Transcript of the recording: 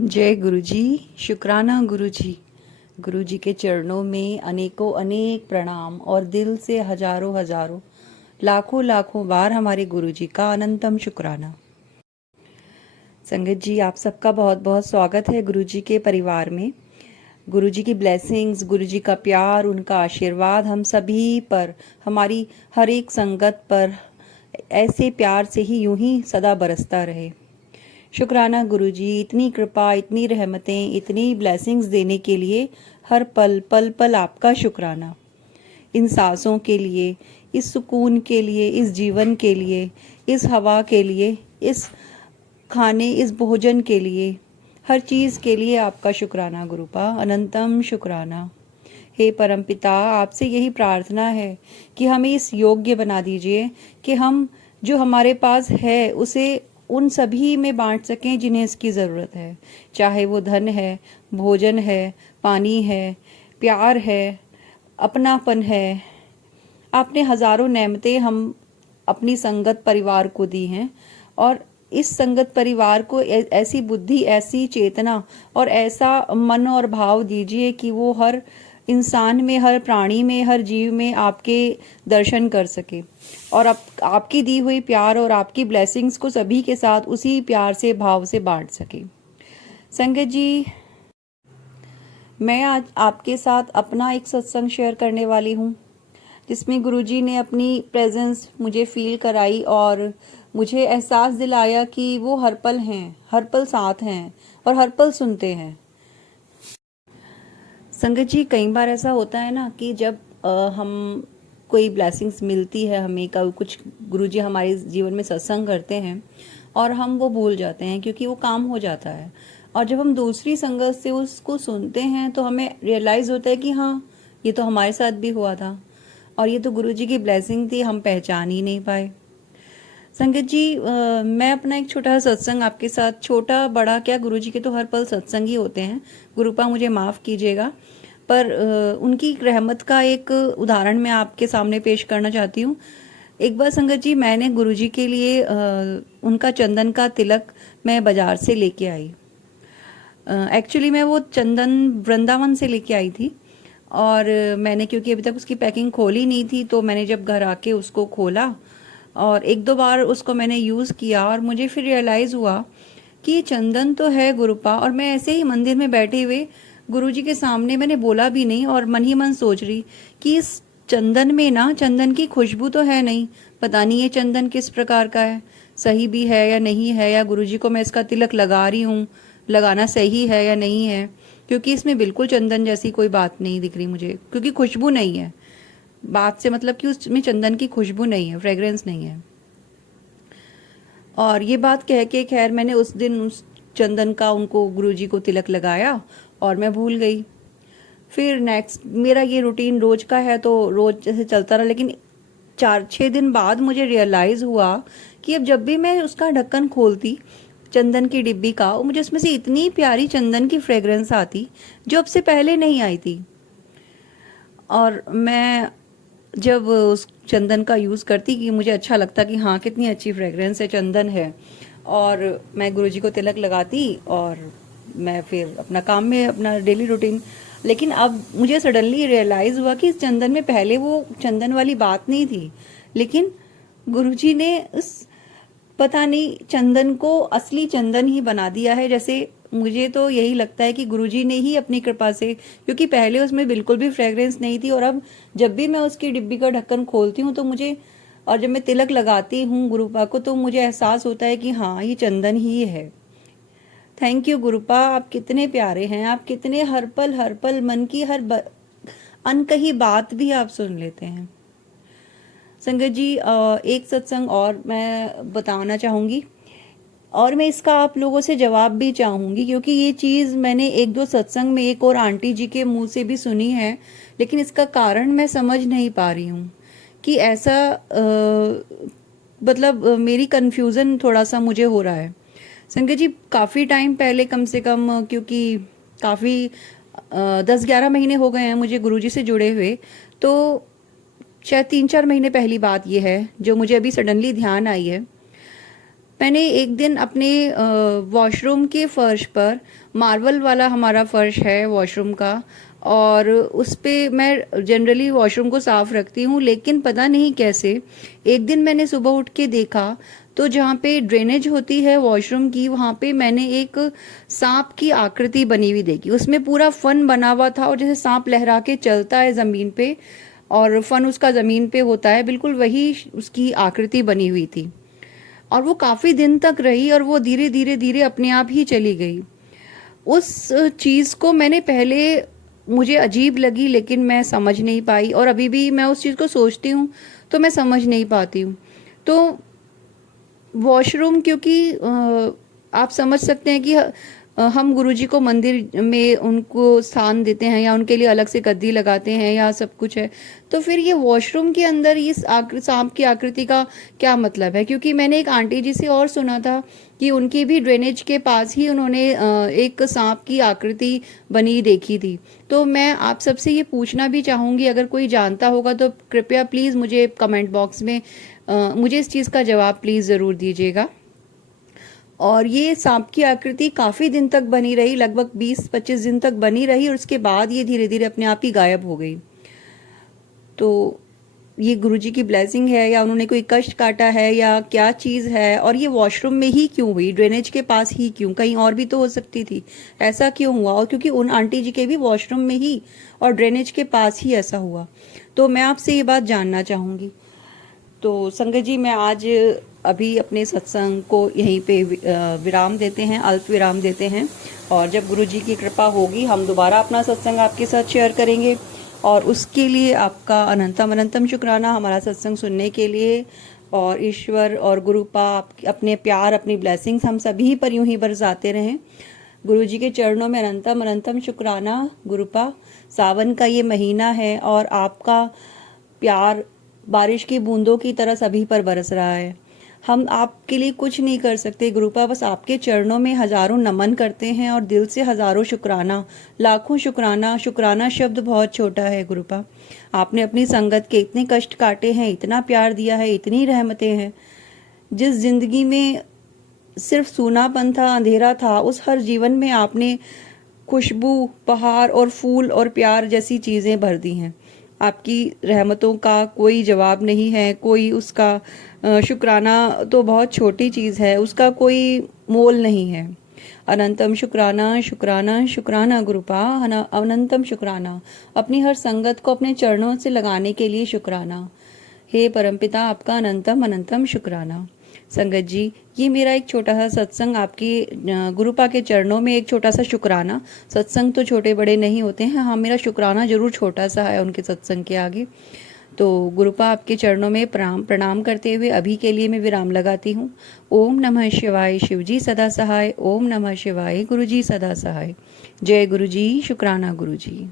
जय गुरु जी। शुक्राना गुरु जी। गुरु जी के चरणों में अनेकों अनेक प्रणाम और दिल से हजारों हजारों लाखों लाखों बार हमारे गुरु जी का अनंतम शुक्राना। संगत जी, आप सबका बहुत बहुत स्वागत है गुरु जी के परिवार में। गुरु जी की ब्लेसिंग्स, गुरु जी का प्यार, उनका आशीर्वाद हम सभी पर, हमारी हर एक संगत पर ऐसे प्यार से ही यूं ही सदा बरसता रहे। शुक्राना गुरु जी, इतनी कृपा, इतनी रहमतें, इतनी ब्लेसिंग्स देने के लिए हर पल पल पल आपका शुक्राना। इन सांसों के लिए, इस सुकून के लिए, इस जीवन के लिए, इस हवा के लिए, इस खाने, इस भोजन के लिए, हर चीज़ के लिए आपका शुक्राना गुरुपा, अनंतम शुक्राना। हे परमपिता, आपसे यही प्रार्थना है कि हमें इस योग्य बना दीजिए कि हम जो हमारे पास है उसे उन सभी में बांट सकें जिन्हें इसकी ज़रूरत है, चाहे वो धन है, भोजन है, पानी है, प्यार है, अपनापन है। आपने हजारों नेमतें हम अपनी संगत परिवार को दी हैं और इस संगत परिवार को ऐसी बुद्धि, ऐसी चेतना और ऐसा मन और भाव दीजिए कि वो हर इंसान में, हर प्राणी में, हर जीव में आपके दर्शन कर सके और आपकी दी हुई प्यार और आपकी ब्लेसिंग्स को सभी के साथ उसी प्यार से, भाव से बांट सके। संगत जी, मैं आज आपके साथ अपना एक सत्संग शेयर करने वाली हूँ जिसमें गुरुजी ने अपनी प्रेजेंस मुझे फील कराई और मुझे एहसास दिलाया कि वो हर पल हैं, हर पल साथ हैं और हर पल सुनते हैं। संगत जी, कई बार ऐसा होता है ना कि जब हम कोई ब्लेसिंग्स मिलती है हमें, कभी कुछ गुरुजी हमारे जीवन में सत्संग करते हैं और हम वो भूल जाते हैं क्योंकि वो काम हो जाता है। और जब हम दूसरी संगत से उसको सुनते हैं तो हमें रियलाइज़ होता है कि हाँ, ये तो हमारे साथ भी हुआ था और ये तो गुरुजी की ब्लेसिंग थी, हम पहचान ही नहीं पाए। संगत जी, मैं अपना एक छोटा सत्संग आपके साथ, छोटा बड़ा क्या, गुरुजी के तो हर पल सत्संग ही होते हैं, गुरुपा मुझे माफ़ कीजिएगा, पर उनकी रहमत का एक उदाहरण मैं आपके सामने पेश करना चाहती हूँ। एक बार संगत जी, मैंने गुरुजी के लिए उनका चंदन का तिलक मैं बाज़ार से लेके आई। एक्चुअली मैं वो चंदन वृंदावन से लेके आई थी और मैंने, क्योंकि अभी तक उसकी पैकिंग खोली नहीं थी, तो मैंने जब घर आके उसको खोला और एक दो बार उसको मैंने यूज़ किया और मुझे फिर रियलाइज़ हुआ कि ये चंदन तो है गुरुपा। और मैं ऐसे ही मंदिर में बैठे हुए गुरुजी के सामने, मैंने बोला भी नहीं और मन ही मन सोच रही कि इस चंदन में ना, चंदन की खुशबू तो है नहीं, पता नहीं ये चंदन किस प्रकार का है, सही भी है या नहीं है, या गुरुजी को मैं इसका तिलक लगा रही हूँ, लगाना सही है या नहीं है, क्योंकि इसमें बिल्कुल चंदन जैसी कोई बात नहीं दिख रही मुझे, क्योंकि खुशबू नहीं है। बात से मतलब कि उसमें चंदन की खुशबू नहीं है, फ्रेग्रेंस नहीं है। और ये बात कह के खैर मैंने उस दिन उस चंदन का उनको गुरुजी को तिलक लगाया और मैं भूल गई। फिर नेक्स्ट मेरा ये रूटीन रोज का है तो रोज जैसे चलता रहा, लेकिन 4-6 दिन बाद मुझे रियलाइज़ हुआ कि अब जब भी मैं उसका ढक्कन खोलती चंदन की डिब्बी का, मुझे उसमें से इतनी प्यारी चंदन की फ्रेग्रेंस आती जो अब से पहले नहीं आई थी। और मैं जब उस चंदन का यूज़ करती कि मुझे अच्छा लगता कि हाँ, कितनी अच्छी फ्रेग्रेंस है, चंदन है, और मैं गुरुजी को तिलक लगाती और मैं फिर अपना काम में, अपना डेली रूटीन। लेकिन अब मुझे सडनली रियलाइज़ हुआ कि इस चंदन में पहले वो चंदन वाली बात नहीं थी, लेकिन गुरुजी ने उस, पता नहीं, चंदन को असली चंदन ही बना दिया है। जैसे मुझे तो यही लगता है कि गुरुजी ने ही अपनी कृपा से, क्योंकि पहले उसमें बिल्कुल भी फ्रेग्रेंस नहीं थी और अब जब भी मैं उसकी डिब्बी का ढक्कन खोलती हूँ तो मुझे, और जब मैं तिलक लगाती हूँ गुरुपा को, तो मुझे एहसास होता है कि हाँ, ये चंदन ही है। थैंक यू गुरुपा, आप कितने प्यारे हैं, आप कितने हर पल मन की हर अनकही बात भी आप सुन लेते हैं। संगत जी, एक सत्संग और मैं बताना चाहूँगी और मैं इसका आप लोगों से जवाब भी चाहूँगी, क्योंकि ये चीज़ मैंने एक दो सत्संग में एक और आंटी जी के मुंह से भी सुनी है, लेकिन इसका कारण मैं समझ नहीं पा रही हूँ कि ऐसा मतलब मेरी कन्फ्यूज़न थोड़ा सा मुझे हो रहा है। संगत जी, काफ़ी टाइम पहले, कम से कम, क्योंकि काफ़ी 10-11 महीने हो गए हैं मुझे गुरुजी से जुड़े हुए, तो शायद 3-4 महीने पहली बात ये है जो मुझे अभी सडनली ध्यान आई है। मैंने एक दिन अपने वॉशरूम के फर्श पर, मार्बल वाला हमारा फर्श है वॉशरूम का, और उस पे मैं जनरली वॉशरूम को साफ रखती हूँ, लेकिन पता नहीं कैसे एक दिन मैंने सुबह उठ के देखा तो जहाँ पे ड्रेनेज होती है वॉशरूम की, वहाँ पे मैंने एक सांप की आकृति बनी हुई देखी। उसमें पूरा फन बना हुआ था, और जैसे सांप लहरा के चलता है ज़मीन पे और फन उसका ज़मीन पे होता है, बिल्कुल वही उसकी आकृति बनी हुई थी। और वो काफ़ी दिन तक रही, और वो धीरे धीरे धीरे अपने आप ही चली गई। उस चीज़ को मैंने पहले, मुझे अजीब लगी, लेकिन मैं समझ नहीं पाई, और अभी भी मैं उस चीज़ को सोचती हूँ तो मैं समझ नहीं पाती हूँ। तो वॉशरूम, क्योंकि आप समझ सकते हैं कि हम गुरुजी को मंदिर में उनको स्थान देते हैं, या उनके लिए अलग से गद्दी लगाते हैं, या सब कुछ है, तो फिर ये वॉशरूम के अंदर इस सांप की आकृति का क्या मतलब है? क्योंकि मैंने एक आंटी जी से और सुना था कि उनकी भी ड्रेनेज के पास ही उन्होंने एक सांप की आकृति बनी देखी थी। तो मैं आप सबसे ये पूछना भी चाहूँगी, अगर कोई जानता होगा तो कृपया प्लीज़ मुझे कमेंट बॉक्स में मुझे इस चीज़ का जवाब प्लीज़ ज़रूर दीजिएगा। और ये सांप की आकृति काफ़ी दिन तक बनी रही, लगभग 20-25 दिन तक बनी रही, और उसके बाद ये धीरे धीरे अपने आप ही गायब हो गई। तो ये गुरुजी की ब्लेसिंग है, या उन्होंने कोई कष्ट काटा है, या क्या चीज़ है? और ये वॉशरूम में ही क्यों हुई, ड्रेनेज के पास ही क्यों? कहीं और भी तो हो सकती थी, ऐसा क्यों हुआ? और क्योंकि उन आंटी जी के भी वॉशरूम में ही और ड्रेनेज के पास ही ऐसा हुआ। तो मैं आपसे ये बात जानना चाहूँगी। तो संगत जी, मैं आज अभी अपने सत्संग को यहीं पे विराम देते हैं, अल्प विराम देते हैं, और जब गुरुजी की कृपा होगी हम दोबारा अपना सत्संग आपके साथ शेयर करेंगे। और उसके लिए आपका अनंतम अनंतम शुक्राना हमारा सत्संग सुनने के लिए। और ईश्वर और गुरुपा अपने प्यार, अपनी ब्लेसिंग्स हम सभी पर यूं ही बरसाते रहें। गुरुजी के चरणों में अनंतम अनंतम शुक्राना गुरुपा। सावन का ये महीना है और आपका प्यार बारिश की बूंदों की तरह सभी पर बरस रहा है। हम आपके लिए कुछ नहीं कर सकते गुरुपा, बस आपके चरणों में हजारों नमन करते हैं, और दिल से हजारों शुक्राना, लाखों शुक्राना। शुक्राना शब्द बहुत छोटा है गुरुपा। आपने अपनी संगत के इतने कष्ट काटे हैं, इतना प्यार दिया है, इतनी रहमतें हैं। जिस जिंदगी में सिर्फ सूनापन था, अंधेरा था, उस हर जीवन में आपने खुशबू, बहार और फूल और प्यार जैसी चीज़ें भर दी हैं। आपकी रहमतों का कोई जवाब नहीं है, कोई उसका शुक्राना तो बहुत छोटी चीज़ है, उसका कोई मोल नहीं है। अनंतम शुक्राना शुक्राना शुक्राना गुरुपा, अनंतम शुक्राना। अपनी हर संगत को अपने चरणों से लगाने के लिए शुक्राना। हे परमपिता, आपका अनंतम अनंतम शुक्राना। संगत जी, ये मेरा एक छोटा सा सत्संग आपकी गुरुपा के चरणों में एक छोटा सा शुक्राना। सत्संग तो छोटे बड़े नहीं होते हैं, हाँ मेरा शुक्राना जरूर छोटा सा है उनके सत्संग के आगे। तो गुरुपा आपके चरणों में प्रणाम करते हुए अभी के लिए मैं विराम लगाती हूँ। ओम नमः शिवाय। शिवजी सदा सहाय। ओम नमः शिवाय। गुरुजी सदा सहाय। जय गुरुजी। शुक्राना गुरुजी।